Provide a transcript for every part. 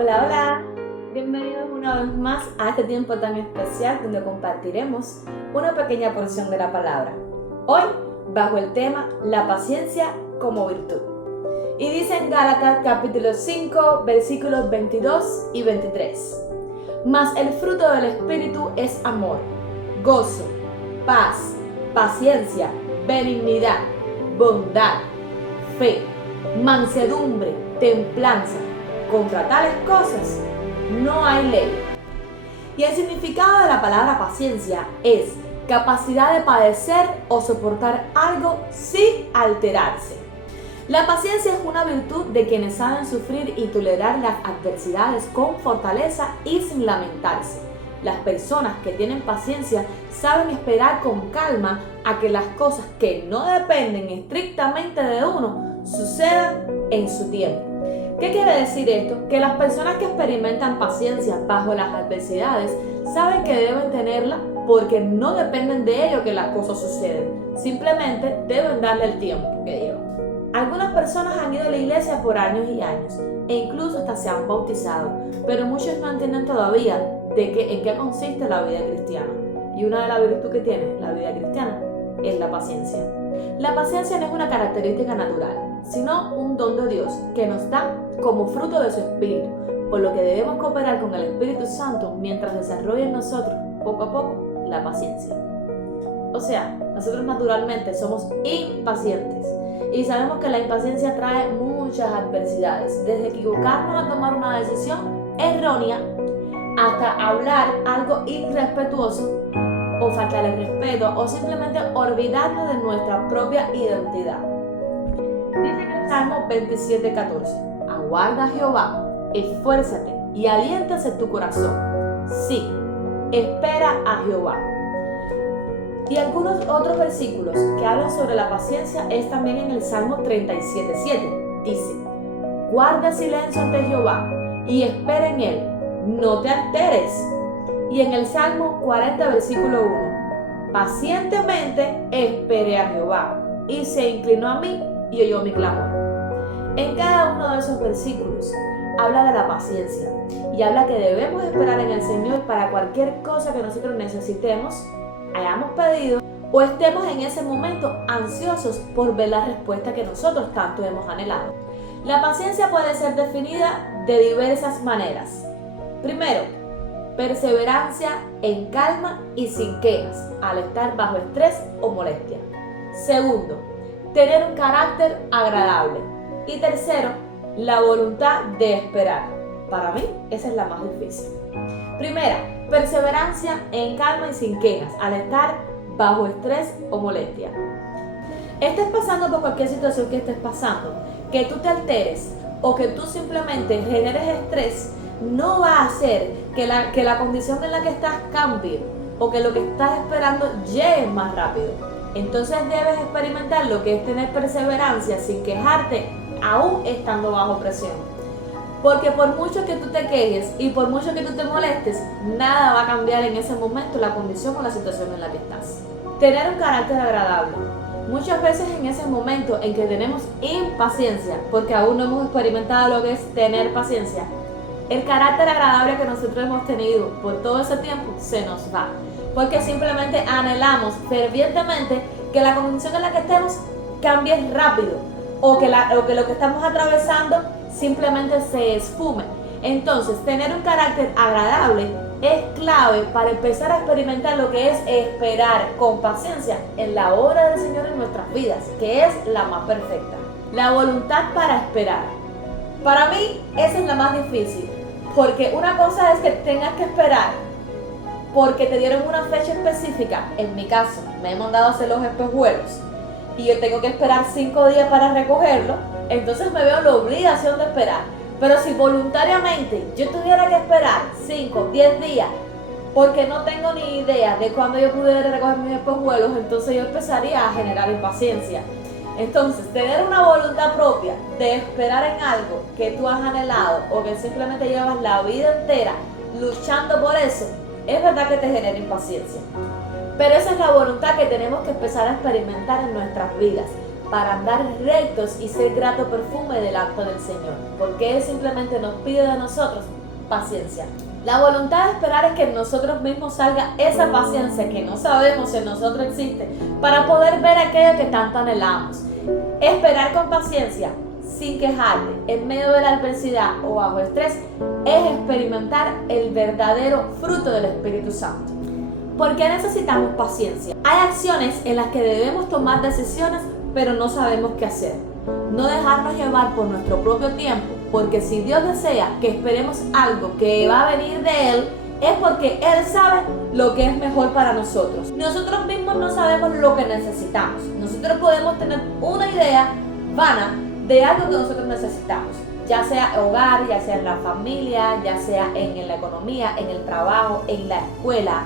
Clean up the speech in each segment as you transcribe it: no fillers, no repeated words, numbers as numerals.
Hola, hola, bienvenidos una vez más a este tiempo tan especial donde compartiremos una pequeña porción de la palabra. Hoy, bajo el tema La paciencia como virtud. Y dice en Gálatas capítulo 5, versículos 22 y 23. Mas el fruto del Espíritu es amor, gozo, paz, paciencia, benignidad, bondad, fe, mansedumbre, templanza. Contra tales cosas no hay ley. Y el significado de la palabra paciencia es capacidad de padecer o soportar algo sin alterarse. La paciencia es una virtud de quienes saben sufrir y tolerar las adversidades con fortaleza y sin lamentarse. Las personas que tienen paciencia saben esperar con calma a que las cosas que no dependen estrictamente de uno sucedan en su tiempo. ¿Qué quiere decir esto? Que las personas que experimentan paciencia bajo las adversidades saben que deben tenerla porque no dependen de ello que las cosas suceden. Simplemente deben darle el tiempo que lleva. Algunas personas han ido a la iglesia por años y años e incluso hasta se han bautizado, pero muchos no entienden todavía en qué consiste la vida cristiana. Y una de las virtudes que tiene la vida cristiana es la paciencia. La paciencia no es una característica natural, sino un don de Dios que nos da como fruto de su Espíritu, por lo que debemos cooperar con el Espíritu Santo mientras desarrolla en nosotros, poco a poco, la paciencia. O sea, nosotros naturalmente somos impacientes y sabemos que la impaciencia trae muchas adversidades, desde equivocarnos a tomar una decisión errónea hasta hablar algo irrespetuoso o faltar el respeto o simplemente olvidarnos de nuestra propia identidad. Dice en el Salmo 27:14: aguarda a Jehová, esfuérzate y aliéntase tu corazón. Sí, espera a Jehová. Y algunos otros versículos que hablan sobre la paciencia es también en el Salmo 37:7. Dice: guarda silencio ante Jehová y espera en él, no te alteres. Y en el Salmo 40, versículo 1, pacientemente esperé a Jehová, y se inclinó a mí y oyó mi clamor. En cada uno de esos versículos habla de la paciencia y habla que debemos esperar en el Señor para cualquier cosa que nosotros necesitemos, hayamos pedido o estemos en ese momento ansiosos por ver la respuesta que nosotros tanto hemos anhelado. La paciencia puede ser definida de diversas maneras. Primero, perseverancia en calma y sin quejas al estar bajo estrés o molestia. Segundo, tener un carácter agradable. Y tercero, la voluntad de esperar. Para mí, esa es la más difícil. Primera, perseverancia en calma y sin quejas al estar bajo estrés o molestia. Estés pasando por cualquier situación que estés pasando, que tú te alteres o que tú simplemente generes estrés, no va a hacer que la condición en la que estás cambie o que lo que estás esperando llegue más rápido. Entonces debes experimentar lo que es tener perseverancia sin quejarte, aún estando bajo presión. Porque por mucho que tú te quejes y por mucho que tú te molestes, nada va a cambiar en ese momento la condición o la situación en la que estás. Tener un carácter agradable. Muchas veces en ese momento en que tenemos impaciencia, porque aún no hemos experimentado lo que es tener paciencia, el carácter agradable que nosotros hemos tenido por todo ese tiempo se nos va. Porque simplemente anhelamos fervientemente que la condición en la que estemos cambie rápido o que lo que estamos atravesando simplemente se esfume. Entonces, tener un carácter agradable es clave para empezar a experimentar lo que es esperar con paciencia en la obra del Señor en nuestras vidas, que es la más perfecta. La voluntad para esperar. Para mí, esa es la más difícil, porque una cosa es que tengas que esperar porque te dieron una fecha específica. En mi caso, me he mandado a hacer los espejuelos y yo tengo que esperar 5 días para recogerlo, entonces me veo en la obligación de esperar. Pero si voluntariamente yo tuviera que esperar 5, 10 días porque no tengo ni idea de cuándo yo pudiera recoger mis espejuelos, entonces yo empezaría a generar impaciencia. Entonces, tener una voluntad propia de esperar en algo que tú has anhelado o que simplemente llevas la vida entera luchando por eso, es verdad que te genera impaciencia. Pero esa es la voluntad que tenemos que empezar a experimentar en nuestras vidas. para andar rectos y ser grato perfume delante del Señor, porque Él simplemente nos pide de nosotros paciencia. La voluntad de esperar es que en nosotros mismos salga esa paciencia que no sabemos si en nosotros existe, para poder ver aquello que tanto anhelamos. Esperar con paciencia, sin quejarte, en medio de la adversidad o bajo estrés, es experimentar el verdadero fruto del Espíritu Santo. ¿Por qué necesitamos paciencia? Hay acciones en las que debemos tomar decisiones, pero no sabemos qué hacer. No dejarnos llevar por nuestro propio tiempo, porque si Dios desea que esperemos algo que va a venir de Él, es porque Él sabe lo que es mejor para nosotros. Nosotros mismos no sabemos lo que necesitamos. Nosotros podemos tener una idea vana de algo que nosotros necesitamos, ya sea hogar, ya sea en la familia, ya sea en la economía, en el trabajo, en la escuela.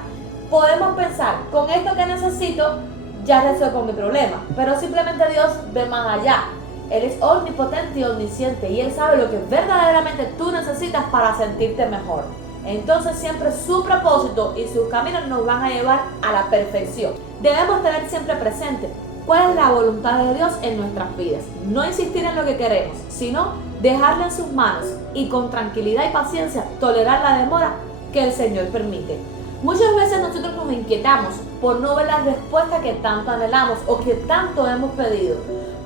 Podemos pensar, con esto que necesito, ya resuelvo mi problema, pero simplemente Dios ve más allá. Él es omnipotente y omnisciente y Él sabe lo que verdaderamente tú necesitas para sentirte mejor. Entonces siempre su propósito y sus caminos nos van a llevar a la perfección. Debemos tener siempre presente cuál es la voluntad de Dios en nuestras vidas. No insistir en lo que queremos, sino dejarla en sus manos y con tranquilidad y paciencia tolerar la demora que el Señor permite. Muchas veces nosotros nos inquietamos por no ver la respuesta que tanto anhelamos o que tanto hemos pedido,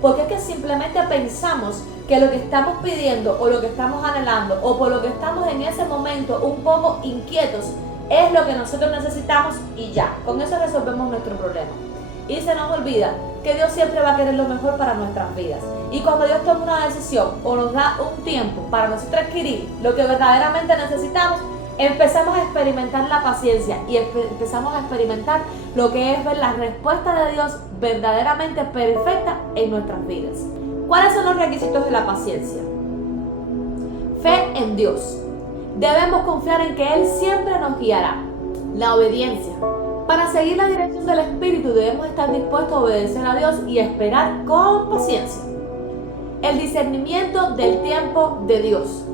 porque es que simplemente pensamos que lo que estamos pidiendo o lo que estamos anhelando o por lo que estamos en ese momento un poco inquietos es lo que nosotros necesitamos y ya, con eso resolvemos nuestro problema. Y se nos olvida que Dios siempre va a querer lo mejor para nuestras vidas. Y cuando Dios toma una decisión o nos da un tiempo para nosotros adquirir lo que verdaderamente necesitamos, empezamos a experimentar la paciencia y empezamos a experimentar lo que es ver la respuesta de Dios verdaderamente perfecta en nuestras vidas. ¿Cuáles son los requisitos de la paciencia? Fe en Dios. Debemos confiar en que Él siempre nos guiará. La obediencia. Para seguir la dirección del Espíritu debemos estar dispuestos a obedecer a Dios y esperar con paciencia. El discernimiento del tiempo de Dios.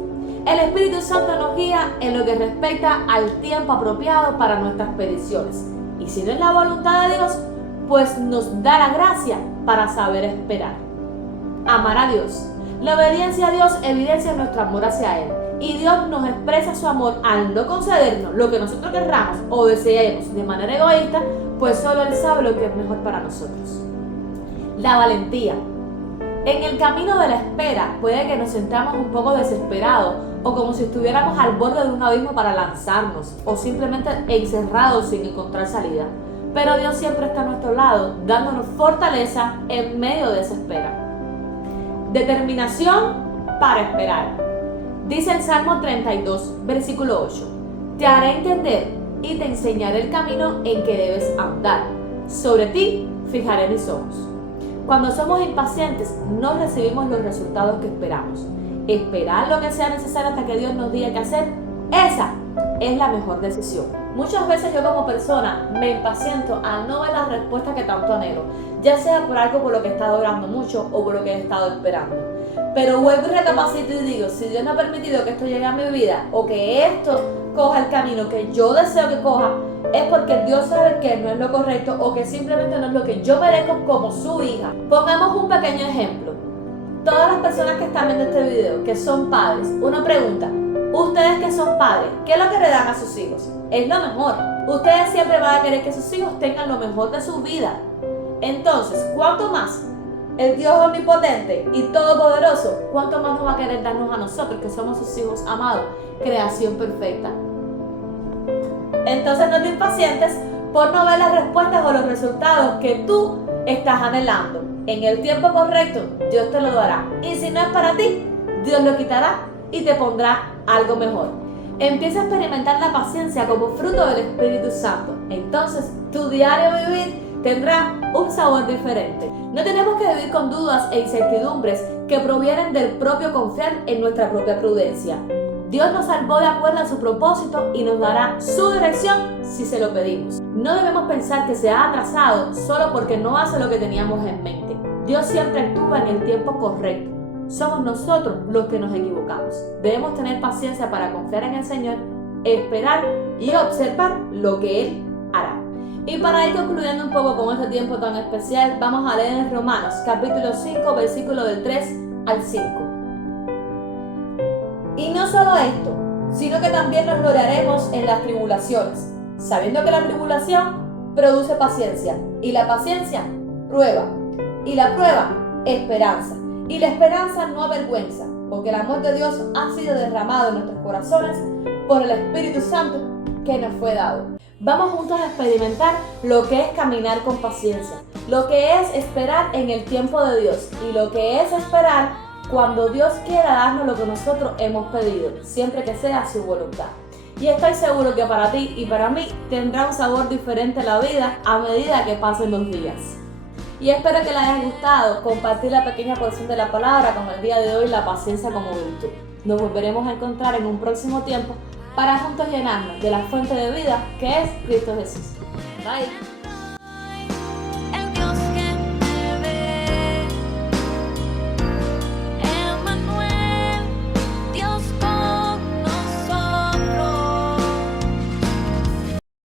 El Espíritu Santo nos guía en lo que respecta al tiempo apropiado para nuestras peticiones. Y si no es la voluntad de Dios, pues nos da la gracia para saber esperar. Amar a Dios. La obediencia a Dios evidencia nuestro amor hacia Él. Y Dios nos expresa su amor al no concedernos lo que nosotros querramos o deseemos de manera egoísta, pues solo Él sabe lo que es mejor para nosotros. La valentía. En el camino de la espera puede que nos sintamos un poco desesperados o como si estuviéramos al borde de un abismo para lanzarnos o simplemente encerrados sin encontrar salida. Pero Dios siempre está a nuestro lado, dándonos fortaleza en medio de esa espera. Determinación para esperar. Dice el Salmo 32, versículo 8: Te haré entender y te enseñaré el camino en que debes andar. Sobre ti fijaré mis ojos. Cuando somos impacientes, no recibimos los resultados que esperamos. Esperar lo que sea necesario hasta que Dios nos diga qué hacer, esa es la mejor decisión. Muchas veces yo como persona me impaciento al no ver la respuesta que tanto anhelo, ya sea por algo por lo que he estado orando mucho o por lo que he estado esperando. Pero vuelvo y recapacito y digo, si Dios no ha permitido que esto llegue a mi vida o que esto coja el camino que yo deseo que coja, es porque Dios sabe que no es lo correcto o que simplemente no es lo que yo merezco como su hija. Pongamos un pequeño ejemplo. Todas las personas que están viendo este video, que son padres, uno pregunta, ustedes que son padres, ¿qué es lo que le dan a sus hijos? Es lo mejor. Ustedes siempre van a querer que sus hijos tengan lo mejor de su vida. Entonces, ¿cuánto más el Dios omnipotente y todopoderoso, cuánto más nos va a querer darnos a nosotros, que somos sus hijos amados, creación perfecta? Entonces no te impacientes por no ver las respuestas o los resultados que tú estás anhelando. En el tiempo correcto, Dios te lo dará. Y si no es para ti, Dios lo quitará y te pondrá algo mejor. Empieza a experimentar la paciencia como fruto del Espíritu Santo. Entonces, tu diario vivir tendrá un sabor diferente. No tenemos que vivir con dudas e incertidumbres que provienen del propio confiar en nuestra propia prudencia. Dios nos salvó de acuerdo a su propósito y nos dará su dirección si se lo pedimos. No debemos pensar que se ha atrasado solo porque no hace lo que teníamos en mente. Dios siempre actúa en el tiempo correcto. Somos nosotros los que nos equivocamos. Debemos tener paciencia para confiar en el Señor, esperar y observar lo que Él hará. Y para ir concluyendo un poco con este tiempo tan especial, vamos a leer en Romanos, capítulo 5, versículo del 3 al 5. Y no solo esto, sino que también nos gloriaremos en las tribulaciones, sabiendo que la tribulación produce paciencia, y la paciencia, prueba, y la prueba, esperanza, y la esperanza no avergüenza, porque el amor de Dios ha sido derramado en nuestros corazones por el Espíritu Santo que nos fue dado. Vamos juntos a experimentar lo que es caminar con paciencia, lo que es esperar en el tiempo de Dios y lo que es esperar cuando Dios quiera darnos lo que nosotros hemos pedido, siempre que sea su voluntad. Y estoy seguro que para ti y para mí tendrá un sabor diferente la vida a medida que pasen los días. Y espero que les haya gustado compartir la pequeña porción de la palabra con el día de hoy, la paciencia como virtud. Nos volveremos a encontrar en un próximo tiempo para juntos llenarnos de la fuente de vida que es Cristo Jesús. Bye.